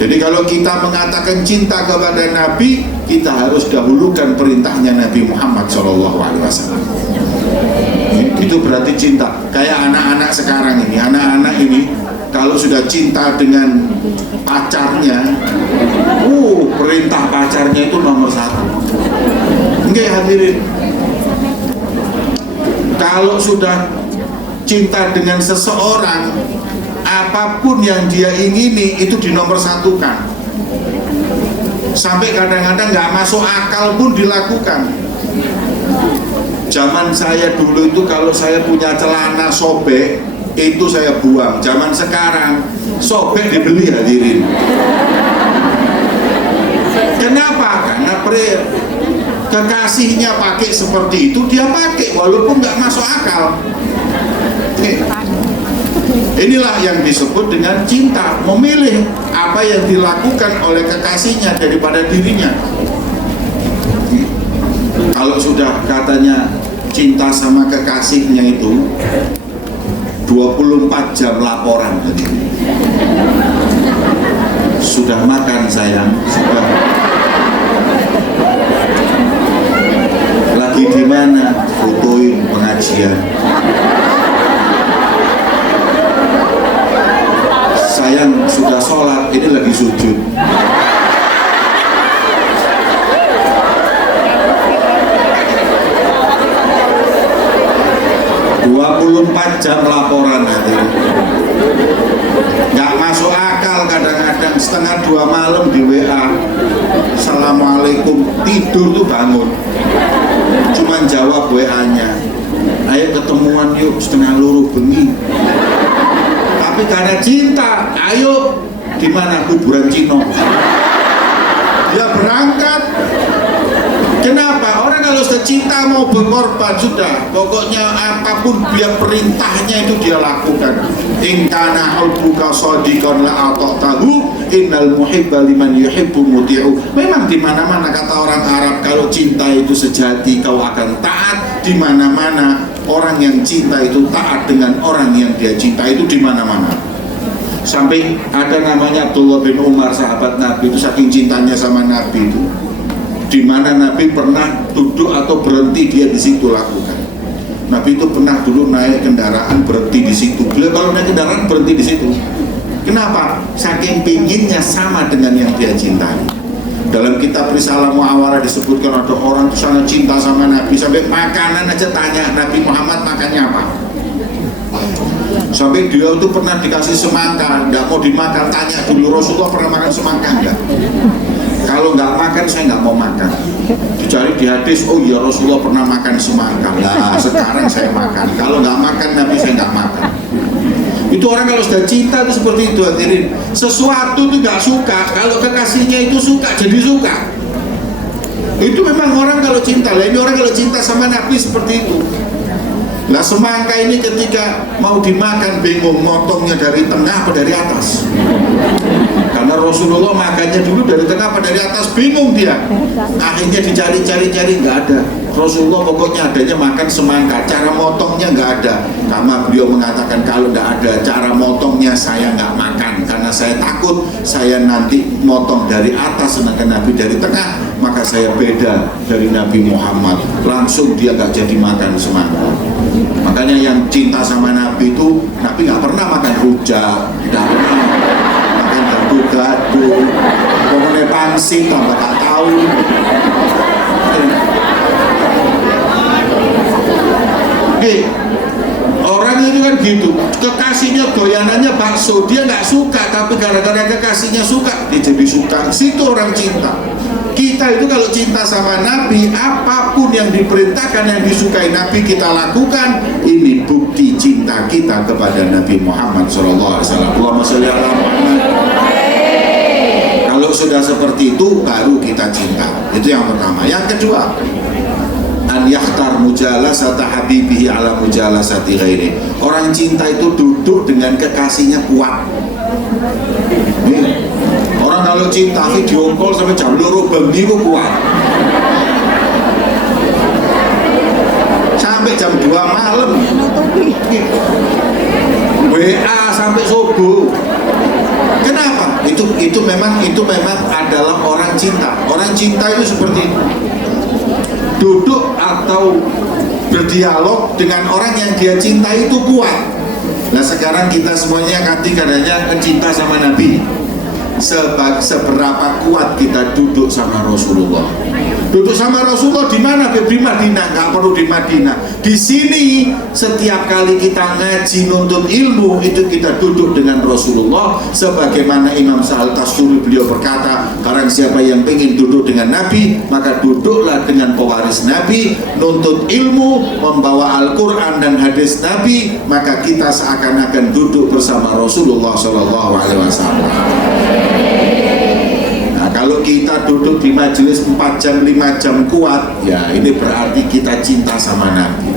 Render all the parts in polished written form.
Jadi kalau kita mengatakan cinta kepada Nabi, kita harus dahulukan perintahnya Nabi Muhammad SAW. Itu berarti cinta. Kayak anak-anak sekarang ini, anak-anak ini kalau sudah cinta dengan pacarnya, perintah pacarnya itu nomor satu. Enggak hadirin. Kalau sudah cinta dengan seseorang, apapun yang dia ingini itu dinomorsatukan. Sampai kadang-kadang nggak masuk akal pun dilakukan. Zaman saya dulu itu kalau saya punya celana sobek, itu saya buang. Zaman sekarang sobek dibeli hadirin. Kenapa? Karena kekasihnya pakai seperti itu, dia pakai walaupun nggak masuk akal. Inilah yang disebut dengan cinta, memilih apa yang dilakukan oleh kekasihnya daripada dirinya. Kalau sudah katanya cinta sama kekasihnya itu 24 jam laporan. Sudah makan sayang, sudah. Lagi di mana? Fotoin pengajian. Sayang sudah sholat, ini lagi sujud. Jam laporan hati. Nggak masuk akal kadang-kadang setengah 2 malam di WA. Assalamualaikum, tidur tuh bangun. Cuman jawab WA-nya, ayo ketemuan yuk setengah 2 bengi. Tapi karena cinta, ayo di mana kuburan Cino. Dia berangkat. Kenapa? Orang kalau sudah cinta mau berkorban sudah, pokoknya apapun dia perintahnya itu dia lakukan. In kana hubbuka shadiqan la ata'tahu innal muhibba liman yuhibbu muti'u. Memang di mana-mana kata orang Arab, kalau cinta itu sejati kau akan taat. Di mana-mana orang yang cinta itu taat dengan orang yang dia cinta, itu di mana-mana. Sampai ada namanya Abdullah bin Umar, sahabat Nabi itu, saking cintanya sama Nabi itu, di mana Nabi pernah duduk atau berhenti dia di situ lakukan. Nabi itu pernah dulu naik kendaraan berhenti di situ. Beliau kalau naik kendaraan berhenti di situ. Kenapa? Saking pinginnya sama dengan yang dia cintai. Dalam kitab Risalah Mu'awarah disebutkan ada orang itu sangat cinta sama Nabi, sampai makanan aja tanya Nabi Muhammad makannya apa. Sampai dia itu pernah dikasih semangka, nggak mau dimakan, tanya dulu Rasulullah pernah makan semangka enggak? Kalau nggak makan saya nggak mau makan. Dicari di hadis, oh iya Rasulullah pernah makan semangka. Nah sekarang saya makan. Kalau nggak makan Nabi saya nggak makan. Itu orang kalau sudah cinta itu seperti itu hadirin. Sesuatu itu nggak suka, kalau kekasihnya itu suka jadi suka. Itu memang orang kalau cinta. Lah ini orang kalau cinta sama Nabi seperti itu. Nah semangka ini ketika mau dimakan bingung motongnya dari tengah apa dari atas. Karena Rasulullah makannya dulu dari tengah apa dari atas, bingung dia. Akhirnya dicari-cari nggak ada. Rasulullah pokoknya adanya makan semangka, cara motongnya nggak ada. Karena beliau mengatakan kalau nggak ada cara motongnya saya nggak makan, karena saya takut saya nanti motong dari atas sedangkan Nabi dari tengah, maka saya beda dari Nabi Muhammad. Langsung dia nggak jadi makan semangka. Makanya yang cinta sama Nabi itu, Nabi nggak pernah makan rujak, nggak pernah makan gado-gado, pokoknya pangsit tambah tak tahu. Orang itu kan gitu, kekasihnya doyanannya bakso, dia nggak suka, tapi gara-gara kekasihnya suka, dia jadi suka. Situ orang cinta. Kita itu kalau cinta sama Nabi, apapun yang diperintahkan, yang disukai Nabi kita lakukan. Ini bukti cinta kita kepada Nabi Muhammad SAW. Allahumma sholli ala Muhammad. Kalau sudah seperti itu, baru kita cinta. Itu yang pertama. Yang kedua, an yakhtar mujalasata habibihi ala mujalasati ghairi. Orang cinta itu duduk dengan kekasihnya kuat. Orang kalau cinta video call sampai jam 2 bengi itu kuat. Sampai jam 2 malam. WA sampai subuh. Kenapa? itu memang adalah orang cinta. Orang cinta itu seperti itu. Duduk atau berdialog dengan orang yang dia cinta itu kuat. Nah sekarang kita semuanya katanya cinta sama Nabi. Seberapa kuat kita duduk sama Rasulullah. Duduk sama Rasulullah di mana? Di Madinah, nggak perlu di Madinah. Di sini setiap kali kita ngaji nuntut ilmu itu kita duduk dengan Rasulullah. Sebagaimana Imam Sa'al Tasuri beliau berkata, barang siapa yang ingin duduk dengan Nabi, maka duduklah dengan pewaris Nabi, nuntut ilmu, membawa Al-Quran dan hadis Nabi, maka kita seakan-akan duduk bersama Rasulullah SAW. Kalau kita duduk di majelis 4 jam, 5 jam kuat, ya ini berarti kita cinta sama Nabi.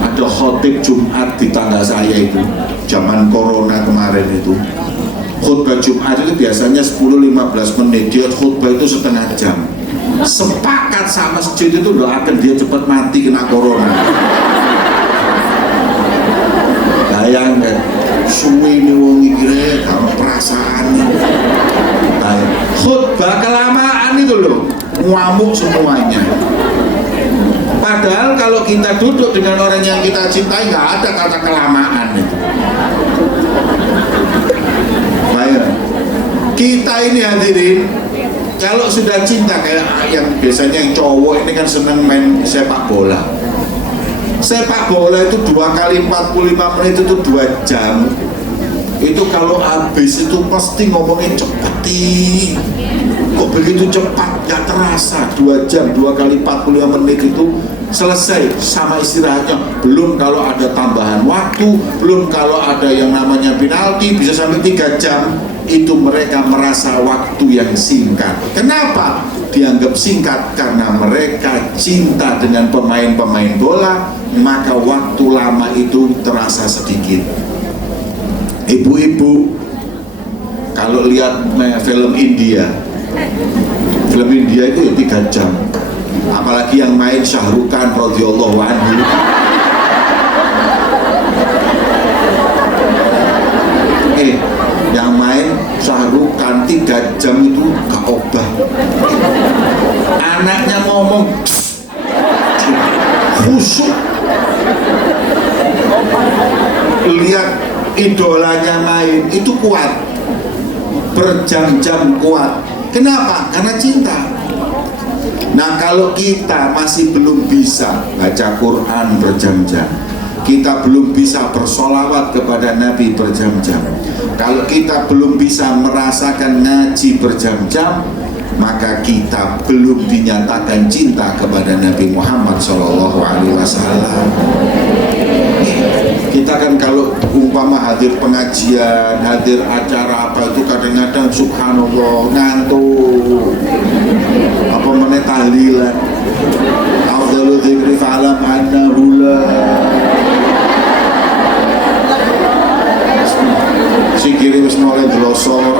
Ada khotib Jumat di tangga saya itu, zaman corona kemarin itu. Khutbah Jumat itu biasanya 10-15 menit, dia khutbah itu setengah jam. Sepakat sama masjid itu doakan dia cepat mati kena corona. Bayangkan, suwi ini wong iki kalau perasaan nih. Khutbah kelamaan itu loh, ngamuk semuanya. Padahal kalau kita duduk dengan orang yang kita cintai nggak ada kata kelamaan itu. Baik, kita ini hadirin, kalau sudah cinta kayak yang biasanya yang cowok ini kan seneng main sepak bola. Sepak bola itu 2 kali 45 menit itu 2 jam. Itu kalau habis itu pasti ngomongin cepet, kok begitu cepat, gak terasa 2 jam, 2 kali 45 menit itu selesai sama istirahatnya. Belum kalau ada tambahan waktu, belum kalau ada yang namanya penalti bisa sampai 3 jam. Itu mereka merasa waktu yang singkat. Kenapa dianggap singkat? Karena mereka cinta dengan pemain-pemain bola, maka waktu lama itu terasa sedikit. Ibu-ibu kalau lihat film India itu ya 3 jam, apalagi yang main Shah Rukh Khan radhiyallahu anhu. Yang main Shah Rukh Khan 3 jam itu gak obah. Anaknya ngomong khusyuk, lihat idolanya main itu kuat, berjam-jam kuat. Kenapa? Karena cinta. Nah kalau kita masih belum bisa baca Quran berjam-jam, kita belum bisa bersolawat kepada Nabi berjam-jam, kalau kita belum bisa merasakan ngaji berjam-jam, maka kita belum dinyatakan cinta kepada Nabi Muhammad SAW. Kita kan kalau umpama hadir pengajian, hadir acara apa itu kadang-kadang subhanallah ngantuk, apa meneh tahlilan, afdalu dzikri fa'lam annahu la, sikire wis mulai glosor,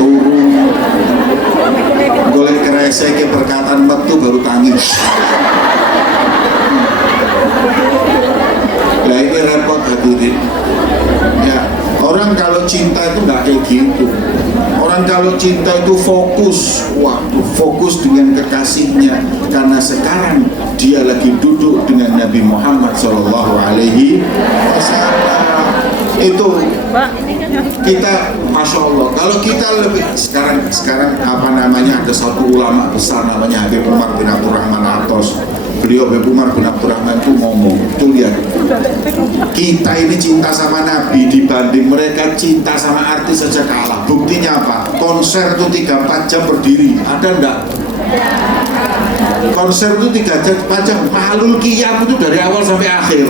turu golek kresek perkataan metu baru tangis. Nah ini repot hadirin. Ya, orang kalau cinta itu nggak kayak gitu. Orang kalau cinta itu fokus, fokus dengan kekasihnya. Karena sekarang dia lagi duduk dengan Nabi Muhammad SAW. Itu kita, masya Allah. Kalau kita lebih sekarang apa namanya, ada satu ulama besar namanya Habib Umar bin Abdurrahman Atos. Beliau Habib Umar bin Abdurrahman itu ngomong, tuh lihat, kita ini cinta sama Nabi dibanding mereka cinta sama artis saja kalah. Buktinya apa? Konser itu 3-4 jam berdiri, ada enggak? Konser itu 3-4 jam, Mahlul Qiyam itu dari awal sampai akhir.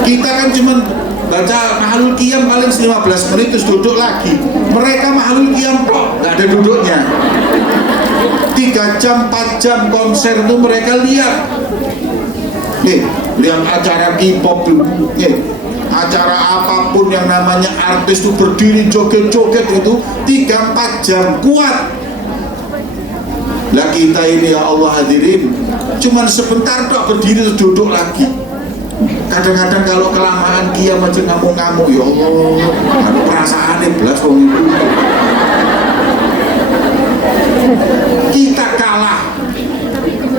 Kita kan cuma baca Mahlul Qiyam paling 15 menit terus duduk lagi. Mereka Mahlul Qiyam kok nggak ada duduknya. 3 jam, 4 jam konser itu mereka lihat. Nih, lihat acara K-pop nih, acara apapun yang namanya artis itu berdiri joget-joget itu 3-4 jam kuat. Lah kita ini ya Allah hadirin, cuman sebentar tok berdiri terus duduk lagi. Kadang-kadang kalau kelamaan kiam aja ngamuk-ngamuk, ya Allah, ada perasaannya belas wong itu.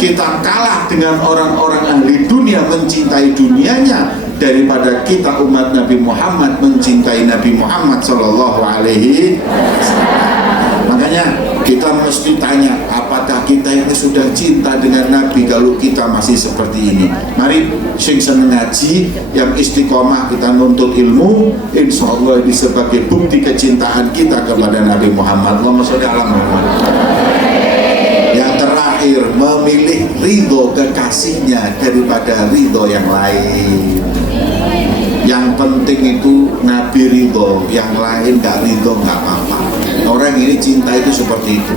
Kita kalah dengan orang-orang ahli dunia mencintai dunianya daripada kita umat Nabi Muhammad mencintai Nabi Muhammad Sallallahu Alaihi Wasallam. Makanya kita mesti tanya, apakah kita ini sudah cinta dengan Nabi kalau kita masih seperti ini? Mari sing seneng ngaji, yang istiqomah kita nuntut ilmu, insya Allah ini sebagai bukti kecintaan kita kepada Nabi Muhammad. Allahumma sholli ala Muhammad. Yang terakhir, memilih ridho kekasihnya daripada ridho yang lain. Yang penting itu Nabi ridho, yang lain gak ridho gak apa-apa. Orang ini cinta itu seperti itu.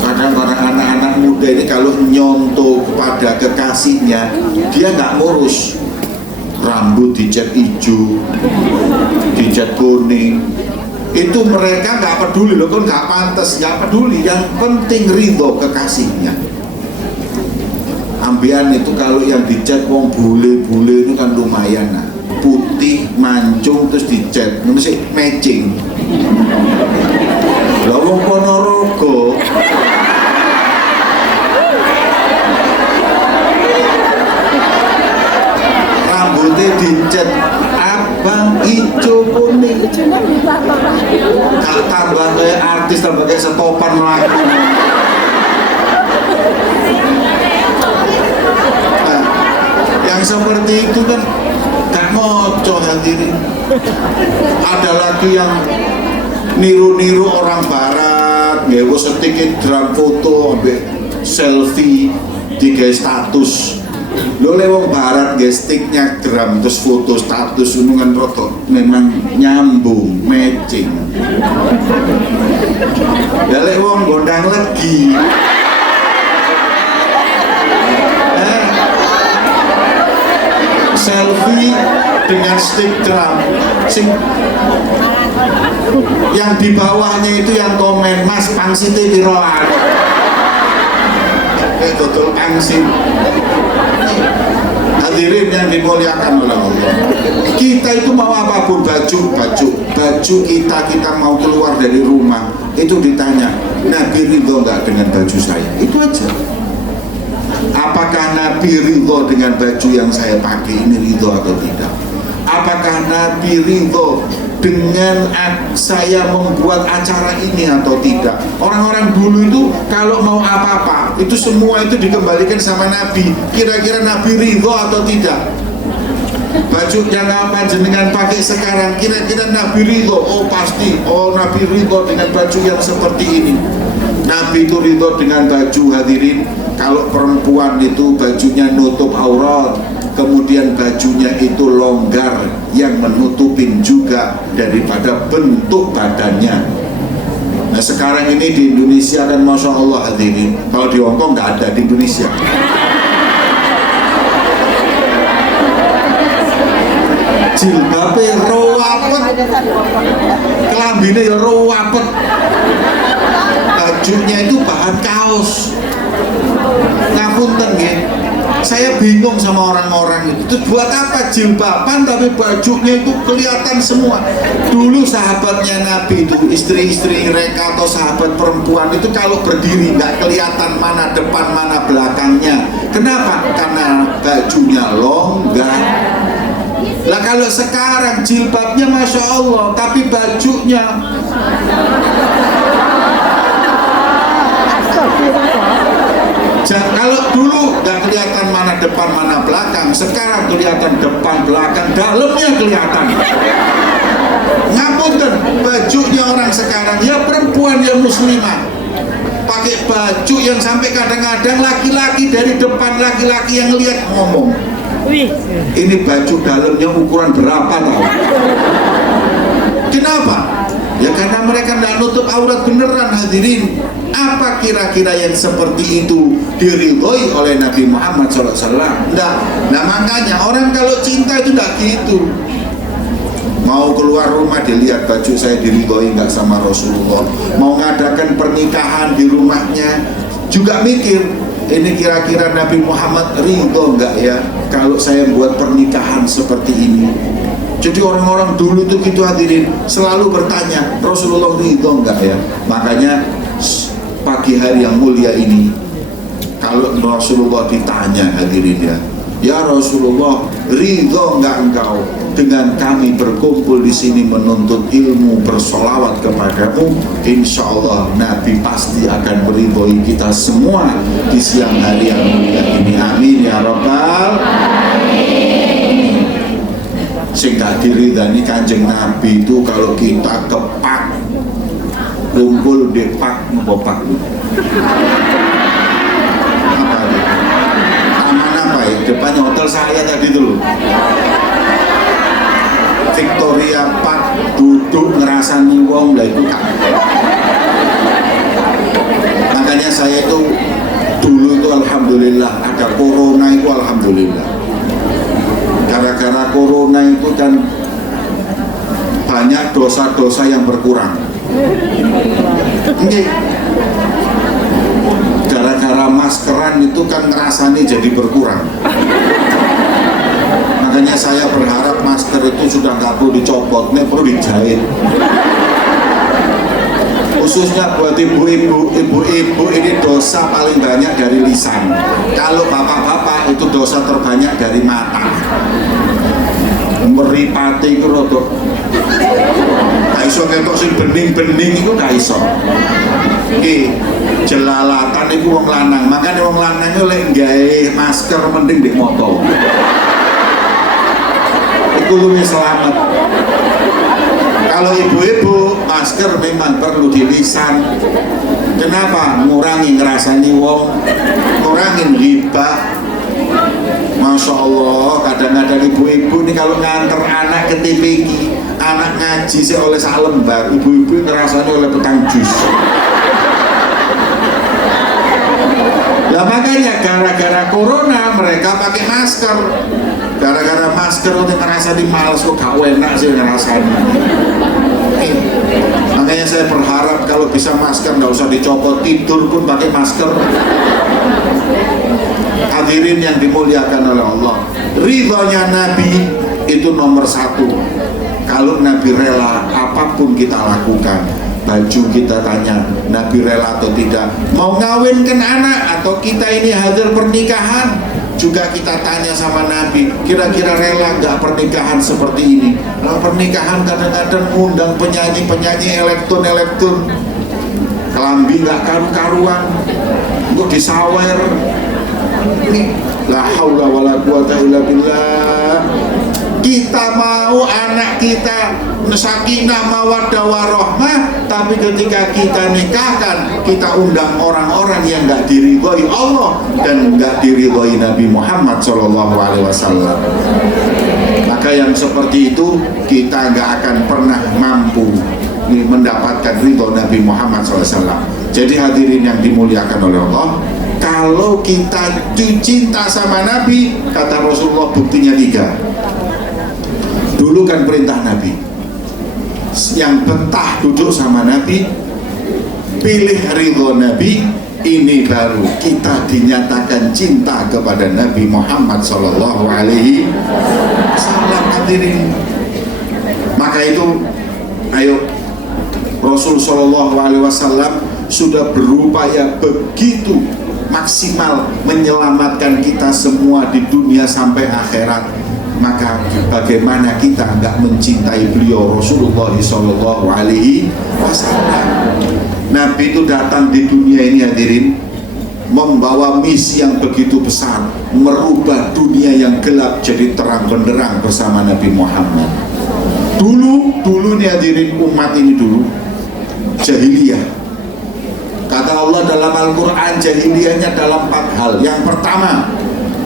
Kadang orang anak-anak muda ini kalau nyontoh kepada kekasihnya, dia gak ngurus. Rambut dicat hijau, dicat kuning, itu mereka nggak peduli loh, kan nggak pantas, nggak peduli. Yang penting ridho kekasihnya. Ambian itu kalau yang dicat wong bule-bule itu kan lumayan, nah. Putih mancung terus dicat, mesti matching. Lah wong Ponorogo rambutnya dicat abang, hijau, kuning, gak tambah kayak artis, tambah kayak setopan lagi. Nah, yang seperti itu kan gak ngoco hadirin. Ada lagi yang niru-niru orang barat, ngewo sedikit drum foto, selfie, tiga status. Lo lewong barat gestiknya gram terus foto status unungan roto memang nyambung matching. Ya lewong gondang lagi. Selfie dengan stick drum yang di bawahnya itu yang komen, Mas pangsite piroan. Total pangsit. Hadirin yang dimuliakan oleh Allah, kita itu mau apapun, baju kita mau keluar dari rumah itu ditanya, Nabi ridho nggak dengan baju saya? Itu aja. Apakah Nabi ridho dengan baju yang saya pakai ini, ridho atau tidak? Apakah Nabi ridho dengan saya membuat acara ini atau tidak? Orang-orang dulu itu kalau mau apa-apa itu semua itu dikembalikan sama Nabi. Kira-kira Nabi ridho atau tidak? Baju yang apa jenengan pakai sekarang, kira-kira Nabi ridho? Oh pasti, oh Nabi ridho dengan baju yang seperti ini. Nabi itu ridho dengan baju, hadirin. Kalau perempuan itu bajunya nutup aurat, kemudian bajunya itu longgar yang menutupin juga daripada bentuk badannya. Nah sekarang ini di Indonesia kan Masya Allah hadirin, kalau di Hongkong nggak ada, di Indonesia jilbabnya rawapet, kelambine ya rawapet, bajunya itu bahan kaos. Ngapunten ya, saya bingung sama orang-orang itu buat apa jilbaban tapi bajunya itu kelihatan semua. Dulu sahabatnya Nabi itu, istri-istri mereka atau sahabat perempuan itu kalau berdiri nggak kelihatan mana depan mana belakangnya. Kenapa? Karena bajunya longgar. Lah kalau sekarang jilbabnya Masya Allah tapi bajunya kalau dulu nggak kelihatan mana depan mana belakang, sekarang kelihatan depan belakang, dalamnya kelihatan. Ngapunten, bajunya orang sekarang ya perempuan ya muslimah pakai baju yang sampai kadang-kadang laki-laki dari depan, laki-laki yang lihat ngomong, ini baju dalamnya ukuran berapa tahu? Kenapa? Ya karena mereka tidak nutup aurat beneran hadirin. Apa kira-kira yang seperti itu diridhoi oleh Nabi Muhammad SAW? Enggak. Nah makanya orang kalau cinta itu enggak gitu. Mau keluar rumah dilihat baju saya diridhoi enggak sama Rasulullah. Mau ngadakan pernikahan di rumahnya juga mikir, ini kira-kira Nabi Muhammad ridho enggak ya kalau saya buat pernikahan seperti ini? Jadi orang-orang dulu itu gitu hadirin, selalu bertanya, Rasulullah ridho enggak ya? Makanya pagi hari yang mulia ini, kalau Rasulullah ditanya hadirin ya Rasulullah, ridho enggak engkau dengan kami berkumpul di sini menuntut ilmu, bersolawat kepadamu? Insya Allah Nabi pasti akan meridhoi kita semua di siang hari yang mulia ini. Amin ya Rabbal alamin. Sing gak diridani Kanjeng Nabi itu kalau kita kepak kumpul di pak ngepopak apa itu? Taman apa ya? Depannya hotel saya tadi dulu, Victoria Park, duduk ngerasani wong lah itu kan. Makanya saya itu dulu itu alhamdulillah ada corona itu alhamdulillah. Gara-gara corona itu kan banyak dosa-dosa yang berkurang. Ini gara-gara maskeran itu kan ngerasani jadi berkurang. Makanya saya berharap masker itu sudah nggak perlu dicopot, ini perlu dijahit. Khususnya buat ibu-ibu ini dosa paling banyak dari lisan. Kalau bapak-bapak itu dosa terbanyak dari mata. Meripati itu rotok. Gak iso ketok sing bening-bening itu gak iso. Iki jelalatan itu wong lanang. Makanya wong lanang itu lek gawe masker mending di moto. Iku luwih selamat. Kalau ibu-ibu masker memang perlu di lisan. Kenapa? Ngurangi ngerasani wong, ngurangin ghibah. Masya Allah, kadang-kadang ibu-ibu nih kalau nganter anak ke TPQ, anak ngaji sih oleh sak lembar, ibu-ibu ngerasani oleh petang jus. Lah makanya gara-gara corona mereka pakai masker. Gara-gara masker udah ngerasani males kok gak enak sih ngerasani. Makanya saya berharap kalau bisa masker nggak usah dicopot, tidur pun pakai masker. Hadirin yang dimuliakan oleh Allah, ridhonya Nabi itu nomor satu. Kalau Nabi rela apapun kita lakukan. Baju kita tanya Nabi rela atau tidak, mau ngawinkan anak atau kita ini hadir pernikahan juga kita tanya sama Nabi, kira-kira rela nggak pernikahan seperti ini? Nah, pernikahan kadang-kadang undang penyanyi-penyanyi elektron kelambi nggak karu-karuan untuk disawer. La haula wala quwata illa billah. Kita mau anak kita sakinah mawaddah warahmah, tapi ketika kita nikahkan kita undang orang-orang yang nggak diridhoi Allah dan nggak diridhoi Nabi Muhammad SAW. Maka yang seperti itu kita nggak akan pernah mampu mendapatkan ridho Nabi Muhammad SAW. Jadi hadirin yang dimuliakan oleh Allah, kalau kita cinta sama Nabi, kata Rasulullah buktinya 3. Dulu kan perintah Nabi, yang betah duduk sama Nabi, pilih ridho Nabi, ini baru kita dinyatakan cinta kepada Nabi Muhammad Sallallahu Alaihi Wasallam. Hadirin, maka itu ayo Rasul Sallallahu Alaihi Wasallam sudah berupaya begitu maksimal menyelamatkan kita semua di dunia sampai akhirat. Maka bagaimana kita nggak mencintai beliau Rasulullah Sallallahu Alaihi Wasallam? Nabi itu datang di dunia ini hadirin membawa misi yang begitu besar, merubah dunia yang gelap jadi terang benderang bersama Nabi Muhammad. Dulu nih hadirin, umat ini dulu jahiliyah. Kata Allah dalam Al-Quran, jahiliyahnya dalam 4 hal. Yang pertama,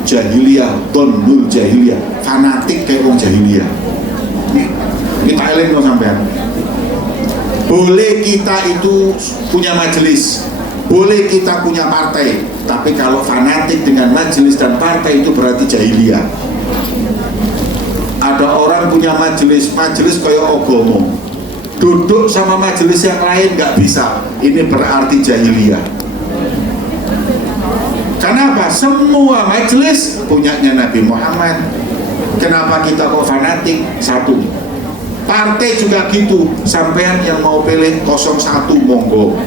jahiliyah, donnul jahiliyah, fanatik kayak orang jahiliyah. Kita eling no sampean. Boleh kita itu punya majelis, boleh kita punya partai, tapi kalau fanatik dengan majelis dan partai itu berarti jahiliyah. Ada orang punya majelis kayak ogomo, duduk sama majelis yang lain nggak bisa, ini berarti jahiliyah. Kenapa? Semua majelis punyanya Nabi Muhammad. Kenapa kita kok fanatik? Satu, partai juga gitu. Sampean yang mau pilih 01 monggo,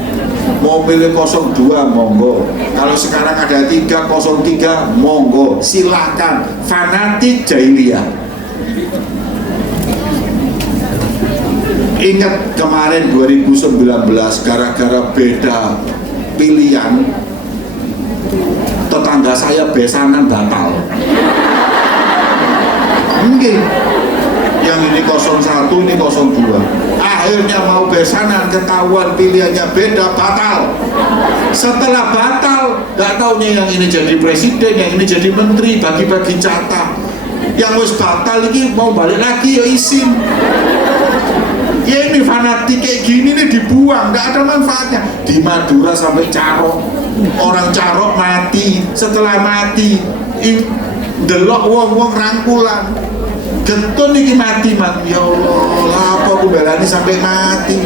mau pilih 02 monggo. Kalau sekarang ada 303 monggo, silakan. Fanatik jahiliyah. Ingat kemarin 2019 gara-gara beda pilihan, tetangga saya besanan batal. Mungkin yang ini 01, ini 02. Akhirnya mau besanan, ketahuan pilihannya beda, batal. Setelah batal, gak taunya yang ini jadi presiden, yang ini jadi menteri, bagi-bagi jatah. Yang wis batal ini mau balik lagi ya izin. Ya ini fanatik kayak gini nih dibuang, gak ada manfaatnya. Di Madura sampai Carok, orang Carok mati. Setelah mati, delok wong-wong rangkulan, getun iki mati. Ya Allah, apa aku belani sampai mati.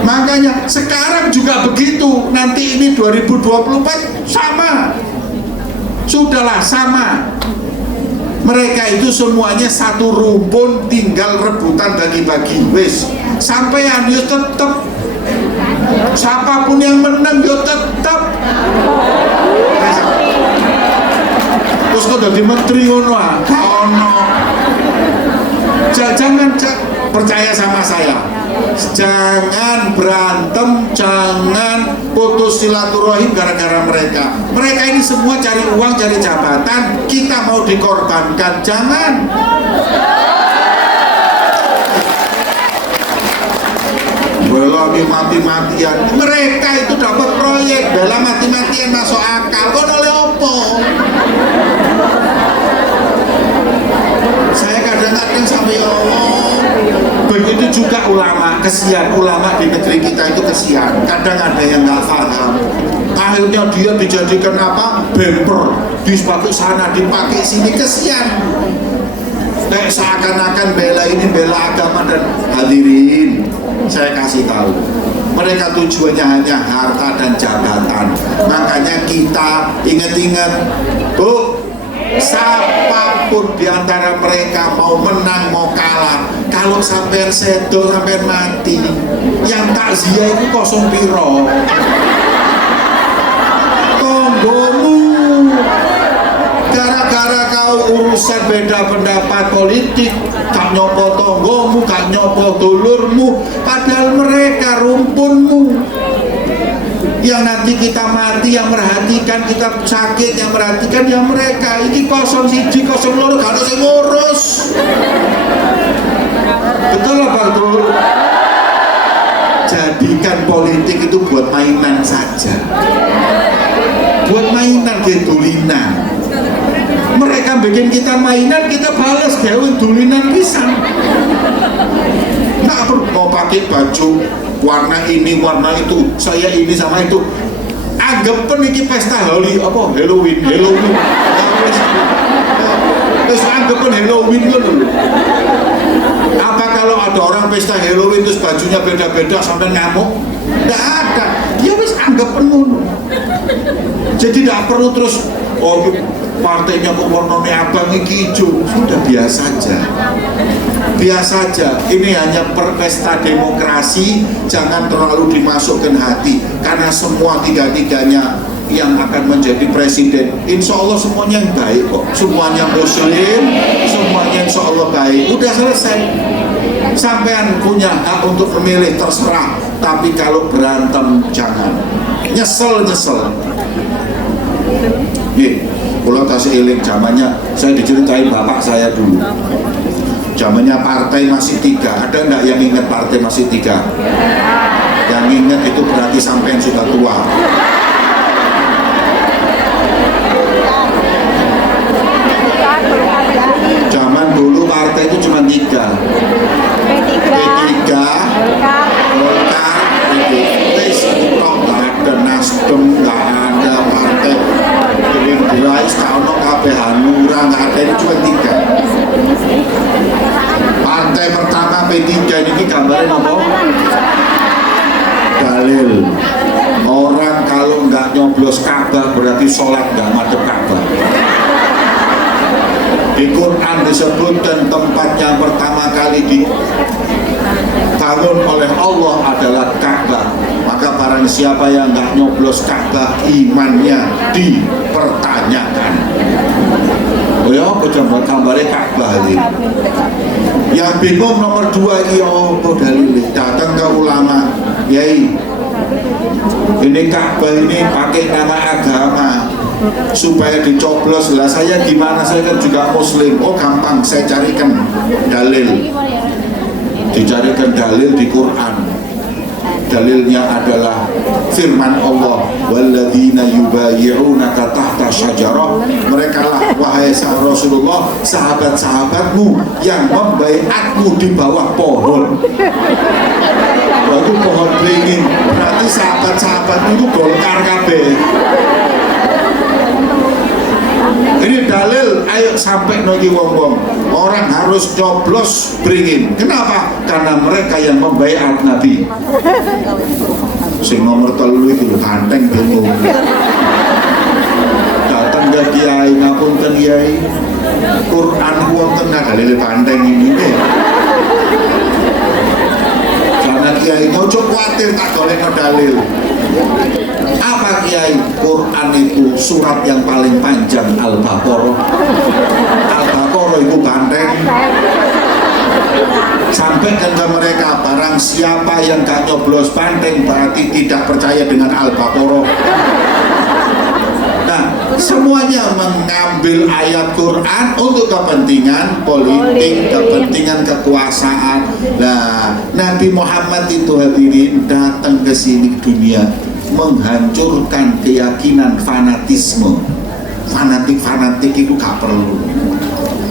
Makanya sekarang juga begitu. Nanti ini 2024 sama. Sudahlah sama. Mereka itu semuanya satu rumpun, tinggal rebutan bagi-bagi. Wis, sampean yo tetep, siapapun yang menang yo tetep. Terus kok jadi menteri ngono ah? Ono. Jangan percaya sama saya. Jangan berantem, jangan putus silaturahim gara-gara mereka. Mereka ini semua cari uang, cari jabatan. Kita mau dikorbankan, jangan. Bela mati-matian. Mereka itu dapat proyek, bela mati-matian masuk akal. Kok oleh opo? Saya kadang-kadang sampai begitu juga ulama, kesian ulama di negeri kita itu kesian. Kadang ada yang nggak paham, akhirnya dia dijadikan apa? Bemper, dipakai sana, dipakai sini, kesian. Kayak seakan-akan bela ini bela agama. Dan hadirin, saya kasih tahu, mereka tujuannya hanya harta dan jabatan. Makanya kita ingat-ingat, Bu, siapapun di antara mereka mau menang mau kalah, kalau sampai sedo sampai mati, yang takziah itu kosong piro. Tonggomu, gara-gara kau urusan beda pendapat politik, gak nyopo tonggomu, gak nyopo dulurmu, padahal mereka rumpunmu. Yang nanti kita mati, yang merhatikan, kita sakit, yang merhatikan yang mereka. Ini 01, 02 kalau saya ngurus. Betul apa betul? Jadikan politik itu buat mainan saja, buat mainan, gedulinan. Mereka bikin kita mainan, kita balas gawe dulinan pisan. Nggak perlu mau pakai baju warna ini, warna itu, saya ini sama itu. Anggap ini pesta Halloween. Terus anggap Halloween kan. Apa kalau ada orang pesta Halloween terus bajunya beda-beda sampai ngamuk? Nggak ada. Ya wis anggap penuh. Jadi tidak perlu terus partainya kok warnanya abang iki hijau. Sudah biasa aja. Biasa aja, ini hanya pesta demokrasi, jangan terlalu dimasukkan hati, karena semua tiga-tiganya yang akan menjadi presiden, insya Allah semuanya yang baik kok, semuanya muslim, semuanya insya Allah baik, udah selesai. Sampean punya hak untuk memilih, terserah, tapi kalau berantem jangan, nyesel. Kalau kasih iling zamannya, saya diceritain bapak saya dulu. Zamannya partai masih 3, ada nggak yang ingat partai masih 3? Yang ingat itu berarti sampai yang sudah tua. Zaman dulu partai itu cuma 3. P3, Golkar, PDIP, nggak ada Nasdem, nggak ada partai Gerindra, Iskano, KB Hanura, nggak ada, ini cuma 3. Partai pertama P3 ini gambarnya apa? Dalil. Orang kalau nggak nyoblos Ka'bah berarti sholat nggak madhep Ka'bah. Di Quran disebutkan tempat yang pertama kali dibangun oleh Allah adalah Ka'bah. Maka barang siapa yang nggak nyoblos Ka'bah, imannya dipertanyakan. Oh ya, apa gambarnya Ka'bah ini? Yang bingung nomor 2 iya apa dalilnya? Datang ke ulama, yai, ini Ka'bah ini pakai nama agama supaya dicoblos. Lah saya gimana, saya kan juga muslim. Oh gampang, saya carikan dalil. Dicarikan dalil di Quran. Dalilnya adalah firman Allah, walladzina yubayyi'unaka tahta syajarah. Mereka lah wahai Rasulullah, sahabat-sahabatmu yang membaiatmu di bawah pohon. Waktu pohon beringin, berarti sahabat-sahabatmu itu Golkar kabeh. Ini dalil, ayo sampai nogi wong-wong. Orang harus coblos beringin. Kenapa? Karena mereka yang membaiat Nabi. Sing nomor 3 itu ganteng bingung. Datang ke kiai, ngapunten kiai. Quran wonten dalil ganteng ini. Karena kiai ojo kuatir tak golekno dalil. Apa kiai? Quran itu surat yang paling panjang Al-Baqarah. Al-Baqarah itu banteng. Sampaikan ke mereka, barang siapa yang gak nyoblos banteng berarti tidak percaya dengan Al-Baqarah. Nah, semuanya mengambil ayat Quran untuk kepentingan politik, kepentingan kekuasaan. Nah, Nabi Muhammad itu hadirin datang ke sini dunia menghancurkan keyakinan fanatisme. Fanatik itu gak perlu.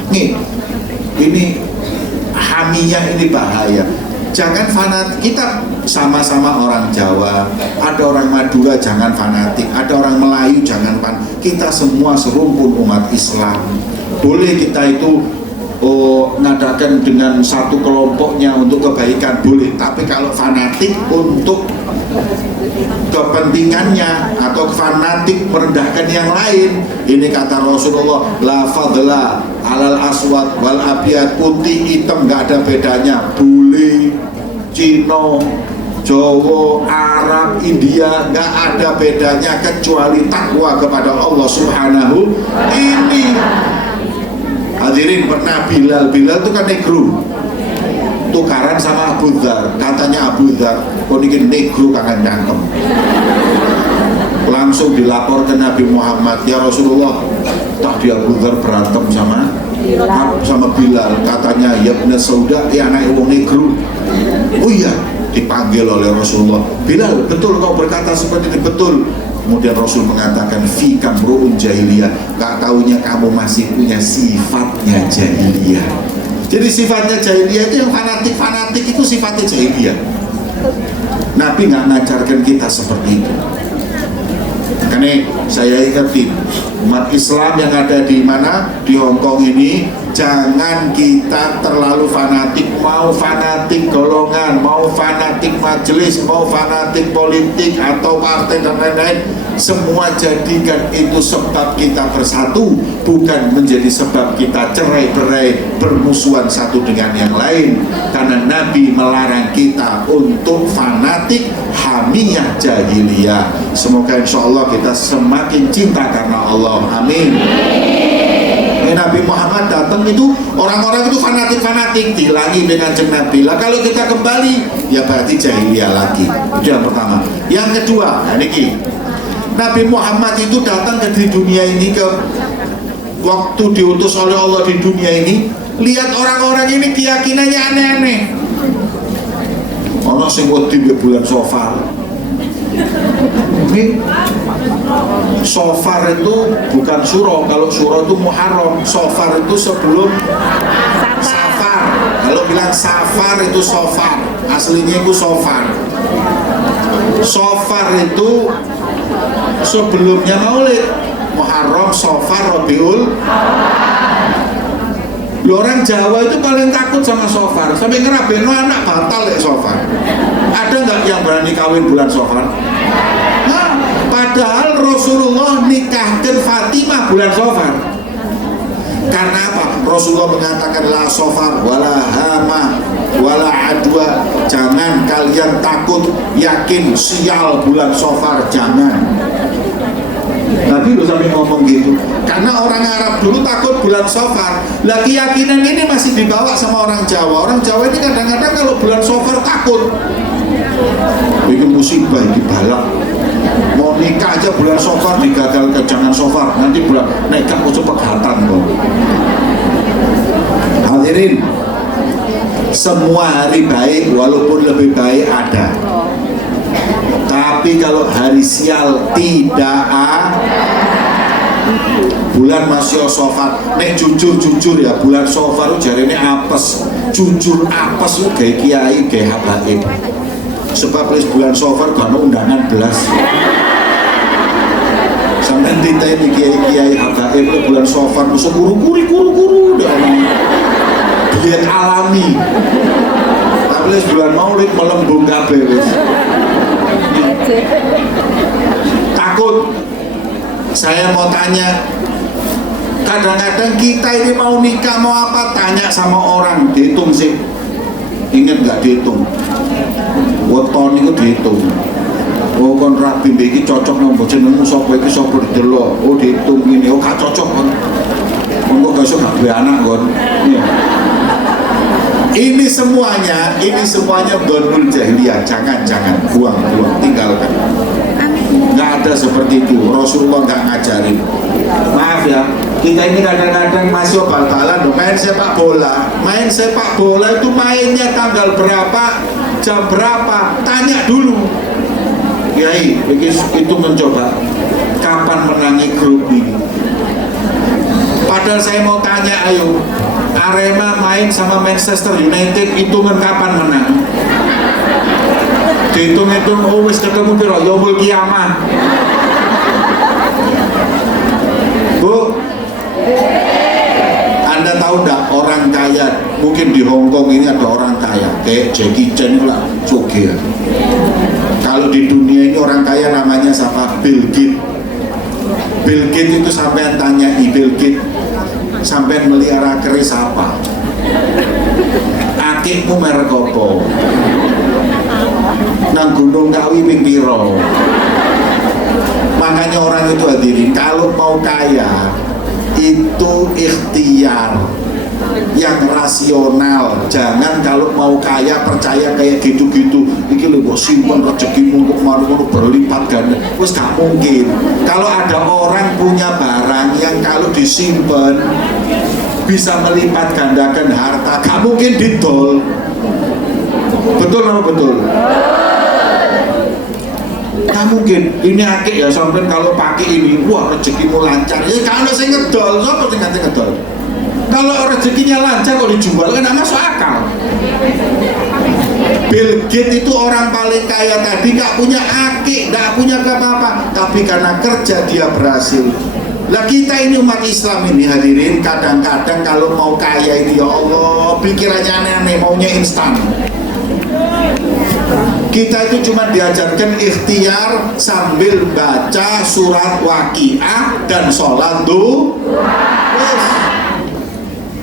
Nih, ini hamiyah ini bahaya. Jangan fanatik. Kita sama-sama orang Jawa, ada orang Madura jangan fanatik, ada orang Melayu jangan kita semua serumpun umat Islam. Boleh kita itu ngadakan dengan satu kelompoknya untuk kebaikan boleh, tapi kalau fanatik untuk kepentingannya atau fanatik merendahkan yang lain, ini kata Rasulullah, la fadla alal aswad wal abyad, putih hitam nggak ada bedanya, bule, Cina, Jawa, Arab, India nggak ada bedanya kecuali takwa kepada Allah Subhanahu. Ini hadirin, pernah Bilal itu kan negro, tukaran sama Abu Dhar. Katanya Abu Dhar, kok ini negro kangen nyangkem. Langsung dilapor ke Nabi Muhammad, ya Rasulullah, tadi Abu Dhar berantem sama Bilal. Katanya, ya benar Sauda, ya anak wong negro. Oh iya, dipanggil oleh Rasulullah. Bilal, betul kau berkata seperti ini, betul. Kemudian Rasul mengatakan, fika mru'un jahiliyah, gak taunya kamu masih punya sifatnya jahiliyah. Jadi sifatnya jahiliyah itu yang fanatik itu sifatnya jahiliyah. Nabi nggak ngajarkan kita seperti itu. Karena saya ingetin umat Islam yang ada di mana, di Hong Kong ini, jangan kita terlalu fanatik. Mau fanatik golongan, mau fanatik majelis, mau fanatik politik atau partai dan lain-lain, semua jadikan itu sebab kita bersatu, bukan menjadi sebab kita cerai-berai, bermusuhan satu dengan yang lain. Karena Nabi melarang kita untuk fanatik, hamiyah jahiliyah. Semoga insya Allah kita semakin cinta karena Allah. Amin. Nabi Muhammad datang itu, orang-orang itu fanatik, dilangi dengan kanjeng Nabi. Lah kalau kita kembali, ya berarti jahiliyah lagi. Itu yang pertama. Yang kedua, nah ini Nabi Muhammad itu datang ke di dunia ini, ke waktu diutus oleh Allah di dunia ini, lihat orang-orang ini keyakinannya aneh-aneh. Ono sing wedi bulan Safar. Ini Safar itu bukan Syuro. Kalau Syuro itu Muharram, Safar itu sebelum Safar. Kalau bilang Safar itu Safar, aslinya itu Safar. Safar itu sebelumnya Maulid. Muharram, Safar, Rabiul. Orang Jawa itu paling takut sama Safar, sampai ngerabeno anak batal ya Safar. Ada nggak yang berani kawin bulan Safar? Nah, padahal Rasulullah nikahkan Fatimah bulan Safar. Karena apa? Rasulullah mengatakan la safar wala hama wala adwa, jangan kalian takut, yakin sial bulan Safar, jangan. Nabi udah sampai ngomong gitu karena orang Arab dulu takut bulan Safar. Lah keyakinan ini masih dibawa sama orang Jawa. Orang Jawa ini kadang-kadang kalau bulan Safar takut, ini musibah, dibalak. Mau nikah aja bulan Safar digagalkan, jangan Safar, nanti bulan nikah aku pegatan kok. Hadirin, semua hari baik walaupun lebih baik ada, tapi kalau hari sial tidak ada. Bulan masih Safar, nek jujur ya bulan Safar jari ini apes, jujur apes kayak kiai kayak habaib. Sebab bulan Safar karena undangan belas. Sampai kita ini kiai habaib bulan Safar musuh guru diet alami. Tapi bulan Maulid melembung kabeh wis. Takut. Saya mau tanya, kadang-kadang kita ini mau nikah mau apa, tanya sama orang, dihitung sih. Ingat nggak dihitung? Weton itu dihitung. Oh kon rabi iki cocok nang jenengmu sapa iki sapa didelok. Oh dihitung ini, oh gak cocok kon. Monggo besok gak duwe anak kon. Iya. Ini semuanya gonul jahiliyah. Jangan buang, tinggalkan. Nggak ada seperti itu, Rasulullah nggak ngajarin. Maaf ya, kita ini kadang-kadang masih bal-balan main sepak bola itu mainnya tanggal berapa, jam berapa, tanya dulu. Yai, itu mencoba kapan menangi grup ini. Padahal saya mau tanya, ayo Arema main sama Manchester United, hitungan kapan menang? Dihitung-hitung, oh wis ketemu piro, yaumul kiamah. Bu, Anda tahu enggak orang kaya, mungkin di Hong Kong ini ada orang kaya, kayak Jackie Chan lah, sugih. Kalau di dunia ini orang kaya namanya siapa? Bill Gates. Bill Gates itu sampai tanya Bill Gates, sampai melihara keris apa? Akikmu merek apa? Nang Gunung Kawi ping piro. Makanya orang itu hadirin, kalau mau kaya itu ikhtiar yang rasional. Jangan kalau mau kaya percaya kayak gitu-gitu. Iki lho kok simpen rezekimu untuk malu-malu berlipat ganda. Wes gak mungkin. Kalau ada orang punya barang yang kalau disimpan bisa melipat gandakan harta, gak mungkin didol. Betul apa betul? Gak mungkin. Ini akik ya sampai kalau pakai ini, wah rezekimu lancar. Ya kalau saya ngedol, siapa sih nganti ngedol? Kalau rezekinya lancar kok dijual kan gak masuk akal. Bill Gates itu orang paling kaya tadi, gak punya akik, gak punya apa-apa, tapi karena kerja dia berhasil. Lah kita ini umat Islam ini hadirin, kadang-kadang kalau mau kaya ini ya Allah pikirannya aneh-aneh, maunya instan. Kita itu cuma diajarkan ikhtiar sambil baca surat Waqiah dan sholat duha.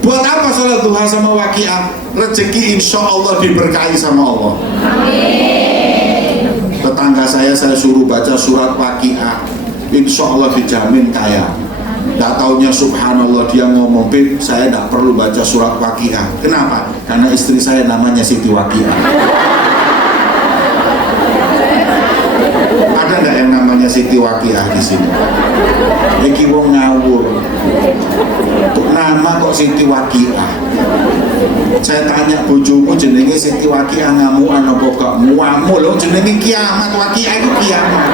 Buat apa sholat duha sama Waqiah? Rezeki insya Allah diberkahi sama Allah. Amin. Tetangga saya suruh baca surat Waqiah, insya Allah dijamin kaya. Gak taunya subhanallah dia ngomong, Beb, saya gak perlu baca surat Waqiah. Kenapa? Karena istri saya namanya Siti Waqiah. Ada nggak yang namanya Siti Waqiah di sini? Iki wong ngawur. Nama kok Siti Waqiah? Saya tanya bojomu jenenge Siti Waqiah ngamuan apa gak? Muamu lho jenenge kiamat, Waqiah itu kiamat.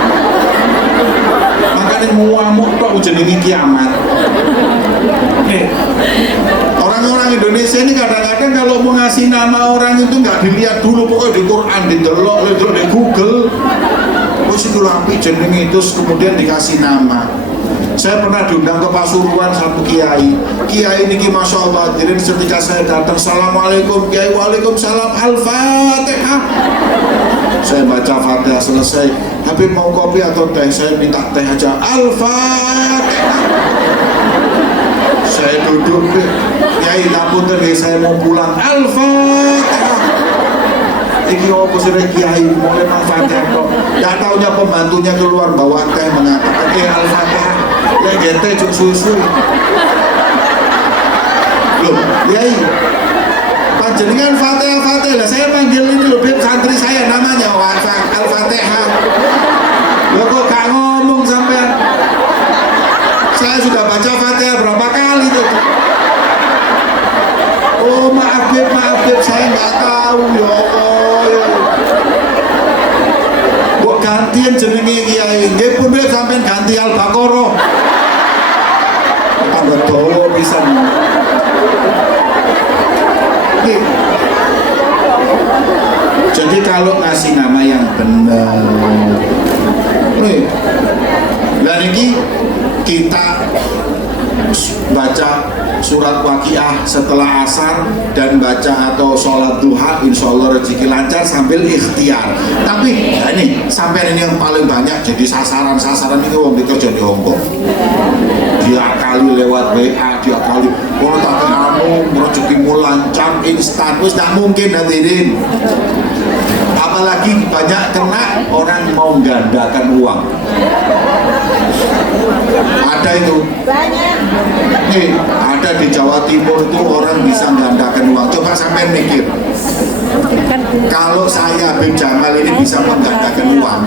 Makanya muamuk kok jenenge kiamat. Orang-orang Indonesia ini kadang-kadang kalau mau ngasih nama orang itu nggak dilihat dulu, pokoknya di Quran didelok, di Google. Terus itu rapi jenenge itu kemudian dikasih nama. Saya pernah diundang ke Pasuruan satu kiai. Kiai ini masya Allah. Jadi ketika saya datang, assalamualaikum kiai, waalaikumsalam, al-fatihah. Saya baca fatihah selesai. Habib mau kopi atau teh? Saya minta teh aja. Al-fatihah. Saya duduk, kiai ngapunten, saya mau pulang. Al-fatihah. Ini apa sih kiai mulai Al-fatihah kok? Gak taunya pembantunya keluar bawa teh mengatakan Al-fatihah. Ya gente cuk susu. Loh, kiai. Panjenengan Fatihah lah. Saya panggil ini loh, santri saya namanya Al-fatihah. Loh kok gak ngomong sampean? Saya sudah baca Fatihah berapa kali tuh. Oh maaf Beb, saya nggak tahu ya Allah ya. Kok gantian jenenge kiai? Nggih pun Beb sampean ganti Al-Baqarah. Tambah dawa pisan. Jadi kalau ngasih nama yang benar, dan ini kita baca surat Waqiah setelah asar dan baca atau sholat duha, insya Allah rezeki lancar sambil ikhtiar. Tapi ya ini sampai ini yang paling banyak jadi sasaran itu orang bekerja di Hongkong. Dia kali lewat WA, dia kali kalau tak kamu rezekimu lancar instan, wis tak mungkin hadirin. Apalagi banyak kena orang mau gandakan uang. Ada itu. Nih, ada di Jawa Timur itu orang bisa gandakan uang. Coba sampai mikir. Kalau saya Habib Jamal ini bisa menggandakan uang,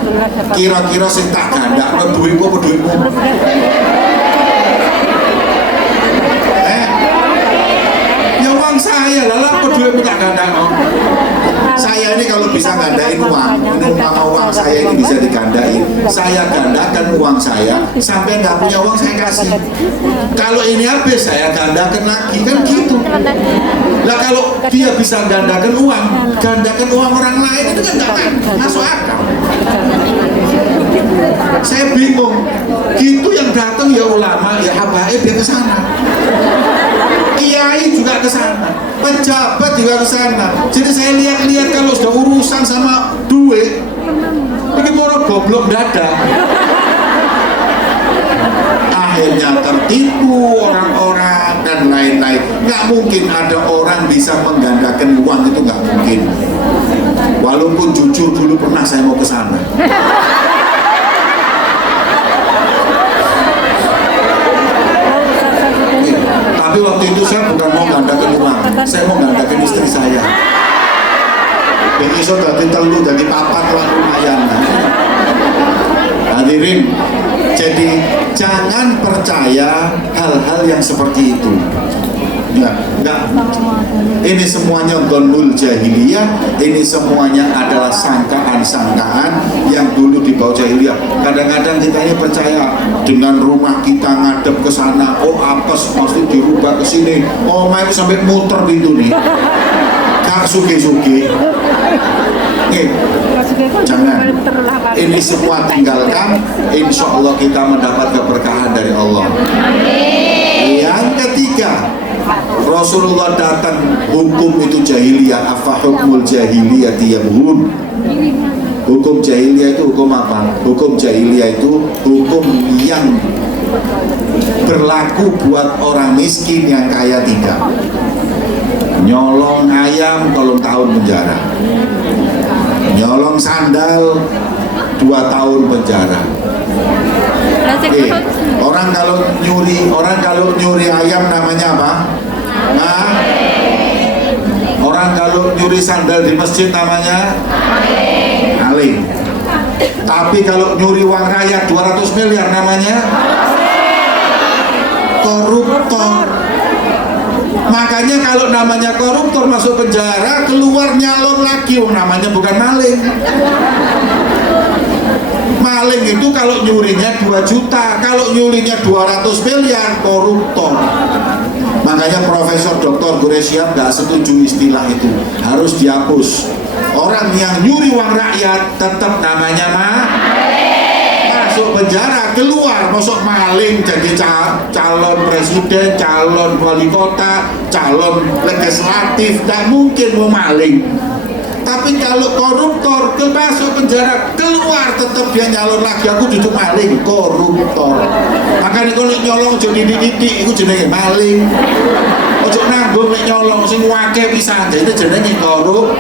kira-kira sing tak gandakno duitku apa duitmu? Ya uang saya, lalu apa duitmu tak gandakno? Saya ini kalau bisa gandain uang, ini nama uang saya ini bisa digandain. Saya gandakan uang saya, sampai nggak punya uang saya kasih. Kalau ini habis saya gandakan lagi, kan gitu. Nah kalau dia bisa gandakan uang orang lain itu kan nggak masuk akal. Saya bingung. Gitu yang datang ya ulama, ya habaib dia ke sana. Kiai juga ke sana, pejabat juga ke sana. Jadi saya lihat kalau sudah urusan sama duit, ini orang goblok dada. Akhirnya tertipu orang-orang dan lain-lain. Nggak mungkin ada orang bisa menggandakan uang, itu nggak mungkin. Walaupun jujur dulu pernah saya mau ke sana. Tapi waktu itu saya bukan mau gandakan uang, saya mau gandakan istri saya. Yang iso dari telu, dari papat lah lumayan. Hadirin, jadi jangan percaya hal-hal yang seperti itu. Ya, enggak. Ini semuanya dhonul jahiliyah, ini semuanya adalah sangkaan-sangkaan yang dulu dibawa jahiliyah. Kadang-kadang kita ini percaya dengan rumah kita ngadep ke sana, oh apes pasti dirubah ke sini. Oh main sampai muter pintu nih. Kak suge-suge. Jangan. Ini semua tinggalkan, insya Allah kita mendapat keberkahan dari Allah. Yang ketiga, Rasulullah datang, hukum itu jahiliyah. Afa hukmul jahiliyah yabghun. Hukum jahiliyah itu hukum apa? Hukum jahiliyah itu hukum yang berlaku buat orang miskin yang kaya tidak. Nyolong ayam 3 tahun penjara, nyolong sandal 2 tahun penjara. Orang kalau nyuri ayam namanya apa? Nah, orang kalau nyuri sandal di masjid namanya maling. Tapi kalau nyuri uang rakyat 200 miliar namanya koruptor. Makanya kalau namanya koruptor masuk penjara, keluar nyalon lagi, namanya bukan maling. Maling itu kalau nyurinya 2 juta, kalau nyurinya 200 miliar, koruptor. Makanya Profesor Dr. Guresyam gak setuju istilah itu, harus dihapus. Orang yang nyuri uang rakyat tetap namanya maling. masuk penjara, keluar, masuk maling jadi calon presiden, calon wali kota, calon legislatif, tidak mungkin mau maling. Tapi kalau koruptor masuk penjara, keluar tetap dia nyalon lagi, aku duduk maling, koruptor. Makanya kalau nyolong jadi dididik, itu jenenge maling. Ojo nanggung nek nyolong sing wake pisan, itu jenenge korup.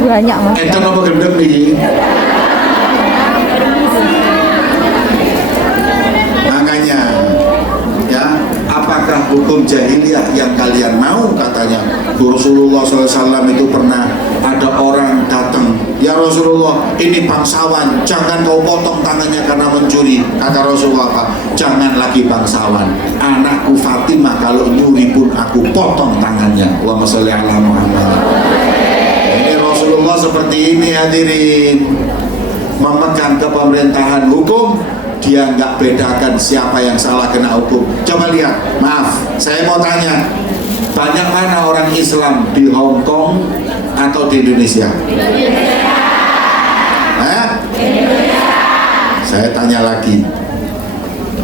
Banyak Mas. Enten apa gendeng niki? Makanya ya, apakah hukum jahiliyah yang kalian mau? Katanya Rasulullah SAW itu pernah ada orang datang, ya Rasulullah, ini bangsawan, jangan kau potong tangannya karena mencuri. Kata Rasulullah apa? Jangan lagi bangsawan, anakku Fatimah kalau nyuri pun aku potong tangannya. Allahumma sholli ala Muhammad. Ini Rasulullah seperti ini hadirin, memegang kepemerintahan hukum. Dia nggak bedakan siapa yang salah kena hukum. Coba lihat, maaf, saya mau tanya, banyak mana orang Islam di Hong Kong atau di Indonesia? Saya tanya lagi,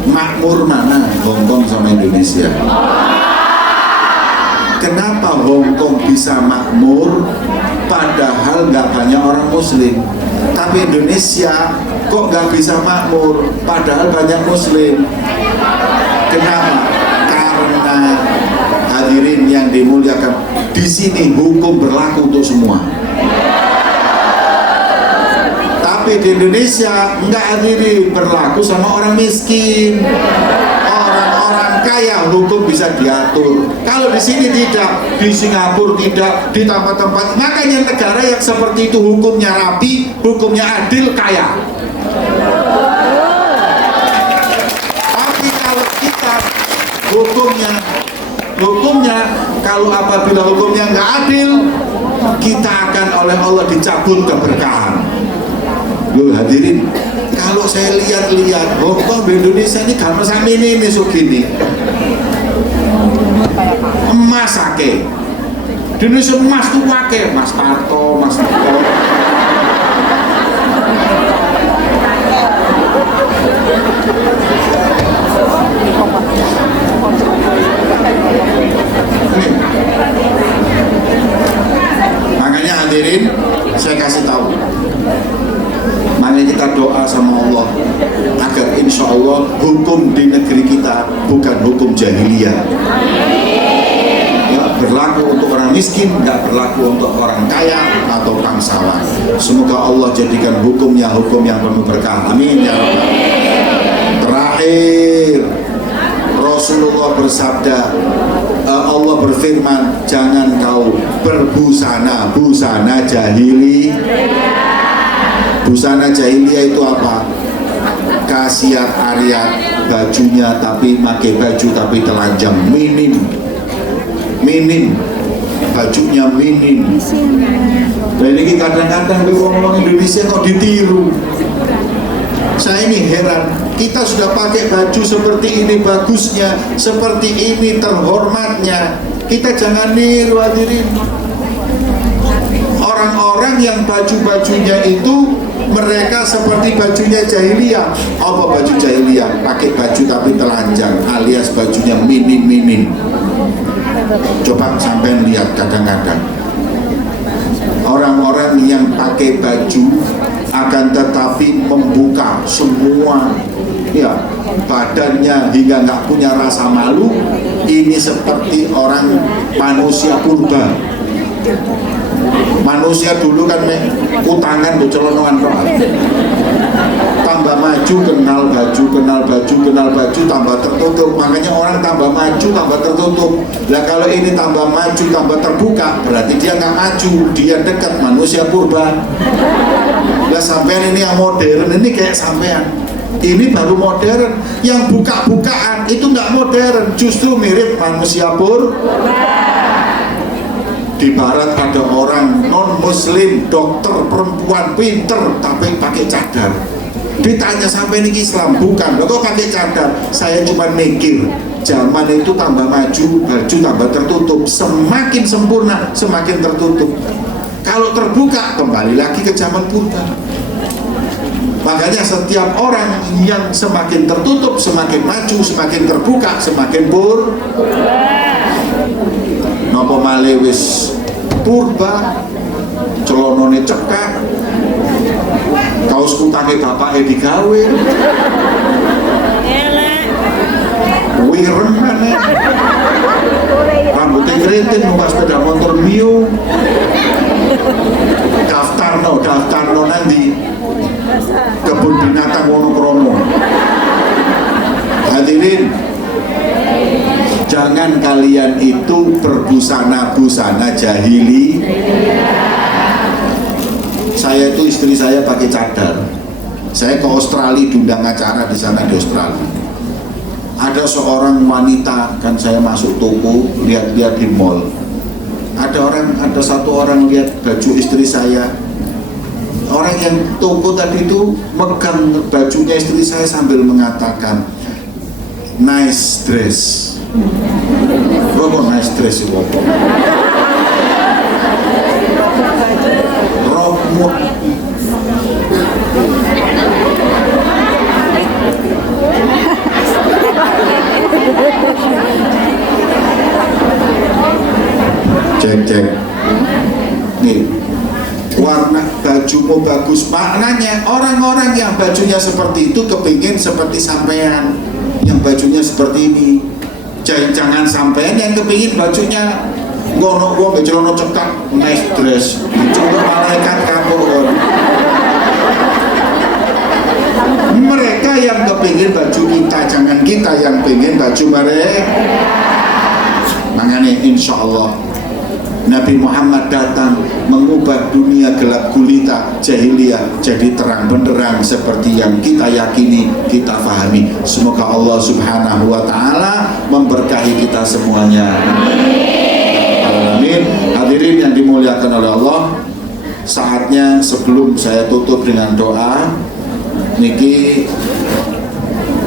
makmur mana Hong Kong sama Indonesia? Kenapa Hong Kong bisa makmur padahal nggak banyak orang Muslim, tapi Indonesia kok nggak bisa makmur padahal banyak Muslim? Kenapa? Karena hadirin yang dimuliakan, di sini hukum berlaku untuk semua. Tapi di Indonesia enggak, hadirin, berlaku sama orang miskin. Orang-orang kaya hukum bisa diatur. Kalau di sini tidak, di Singapura tidak, di tempat-tempat. Makanya negara yang seperti itu hukumnya rapi, hukumnya adil, kaya. Tapi kalau kita hukumnya kalau apabila hukumnya nggak adil, kita akan oleh Allah dicabut keberkahan. Loh hadirin, kalau saya lihat-lihat Hong Kong di Indonesia ini gambar sampai ini segini emas ake di Indonesia emas tuh wake, Mas Parto, Mas Tito. Makanya hadirin, saya kasih tahu, makanya kita doa sama Allah agar insya Allah hukum di negeri kita bukan hukum jahiliyah, ya, berlaku untuk orang miskin, nggak berlaku untuk orang kaya atau bangsawan. Semoga Allah jadikan hukumnya hukum yang penuh berkah, amin ya Rabbal. Terakhir, Rasulullah bersabda, Allah berfirman, jangan kau berbusana jahili. Busana jahiliyah itu apa? Kasiat Arya bajunya tapi pakai baju tapi telanjang, minim, bajunya minim. Dan ini kadang-kadang orang Indonesia kok ditiru. Saya ini heran, kita sudah pakai baju seperti ini bagusnya, seperti ini terhormatnya, kita jangan niru hadirin. Orang-orang yang baju-bajunya itu mereka seperti bajunya jahiliyah. Apa baju jahiliyah? Pakai baju tapi telanjang, alias bajunya minim. Coba sampai lihat kadang-kadang orang-orang yang pakai baju akan tetapi membuka semua, ya, badannya hingga nggak punya rasa malu. Ini seperti orang manusia purba. Manusia dulu kan utangan do celonoan roh. Tambah maju kenal baju, tambah tertutup. Makanya orang tambah maju, tambah tertutup. Lah kalau ini tambah maju, tambah terbuka, berarti dia nggak maju, dia dekat manusia purba. Lah sampean ini yang modern, ini kayak sampean. Ini baru modern. Yang buka-bukaan itu nggak modern, justru mirip manusia purba. Di barat ada orang non muslim, dokter perempuan pinter tapi pakai cadar. Ditanya sampai ini Islam, bukan, kok pakai cadar? Saya cuma mikir, zaman itu tambah maju, baju tambah tertutup, semakin sempurna semakin tertutup. Kalau terbuka kembali lagi ke zaman purba. Makanya setiap orang yang semakin tertutup, semakin maju, semakin terbuka, semakin nopo malih wis purba, celonone cekak, kaos kutange bapake digawe, wireng maneh, rambutnya keriting, numpak sepeda motor Mio, daftarno nanti kebun binatang Wonokromo. Hadirin, jangan kalian itu berbusana-busana jahili. Saya itu istri saya pakai cadar. Saya ke Australia diundang acara di sana di Australia. Ada seorang wanita, kan saya masuk toko lihat-lihat di mall. Ada satu orang lihat baju istri saya. Orang yang toko tadi itu megang bajunya istri saya sambil mengatakan nice dress. Kok nice dress itu apa? Rokmu. Cek. Nih, warna bajumu bagus. Maknanya orang-orang yang bajunya seperti itu kepingin seperti sampean yang bajunya seperti ini. Jangan sampean yang kepingin bajunya ngono wong celana cekak nice dress. Coba malaikat kapur. Mereka yang kepingin baju kita, jangan kita yang pengen baju mereka. Makanya insya Allah Nabi Muhammad datang mengubah dunia gelap gulita jahiliyah jadi terang benderang seperti yang kita yakini, kita fahami. Semoga Allah Subhanahu wa taala memberkahi kita semuanya. Amin. Hadirin yang dimuliakan oleh Allah, saatnya sebelum saya tutup dengan doa, niki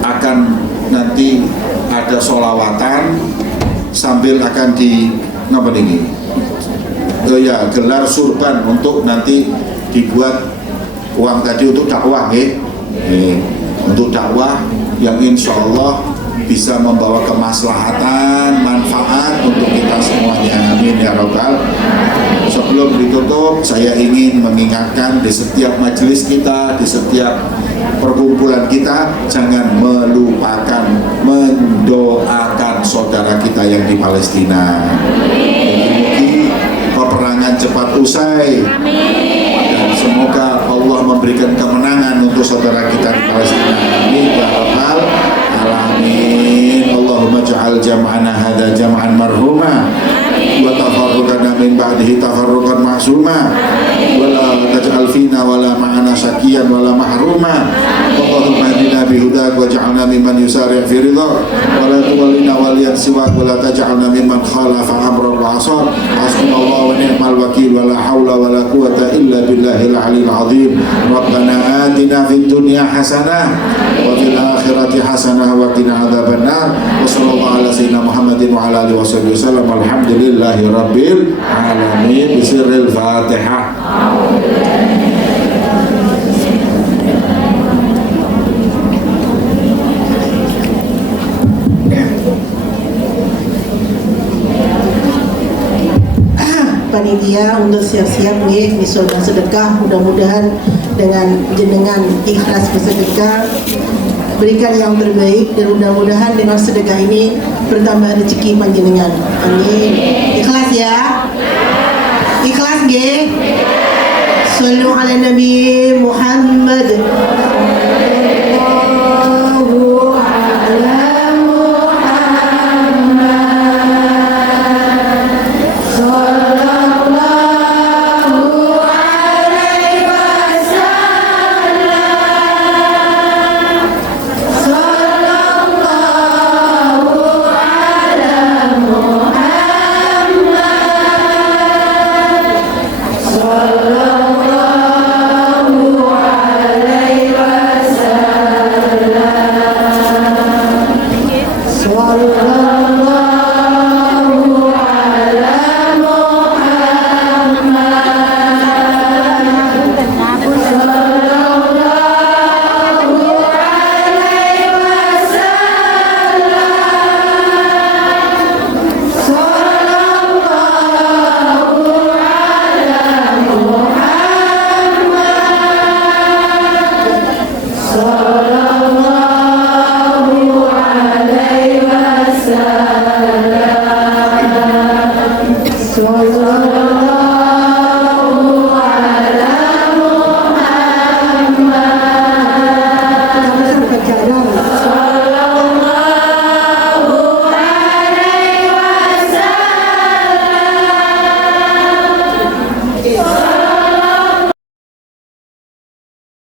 akan nanti ada sholawatan sambil akan di apa niki? Ya, gelar surban untuk nanti dibuat uang tadi untuk dakwah, untuk dakwah yang insya Allah bisa membawa kemaslahatan, manfaat untuk kita semuanya. Amin ya Rabbal. Sebelum ditutup, saya ingin mengingatkan di setiap majelis kita, di setiap perkumpulan kita, jangan melupakan mendoakan saudara kita yang di Palestina. Peperangan cepat usai. Dan semoga Allah memberikan kemenangan untuk saudara kita di Palestina. Amin ya rabbal alamin. Allahumma ja'al jam'ana hadza jam'an marhuma wa tafarruqana min ba'dihi tafarruqan ma'suma wa la taj'al fina wa la ma'ana syakiyan wa la mahruma. Allahumma hdina bihudak wa ja'alna mimman yusari' fi ridhak wa la tuwallina waliyan siwak wa la taj'alna mimman khalafa amran wa 'asar. Hasbunallahu wa ni'mal wakil wa la hawla wa la quwwata illa billahil 'aliyyil 'azim. Rabbana atina fid dunya hasanah wa fil akhirati hasanah wa qina adzabannar. Wa sallallahu ala sayyidina Muhammadin wa ala alihi wasallam. Alhamdulillahi rabbil alamin. Bisirril Fatihah. Panitia untuk siap-siap nih misalnya sedekah, mudah-mudahan dengan jenengan ikhlas bersedekah berikan yang terbaik dan mudah-mudahan dengan sedekah ini bertambah rezeki panjenengan. Amin. Ikhlas ya? Ikhlas nggih? Sallu ala Nabi Muhammad.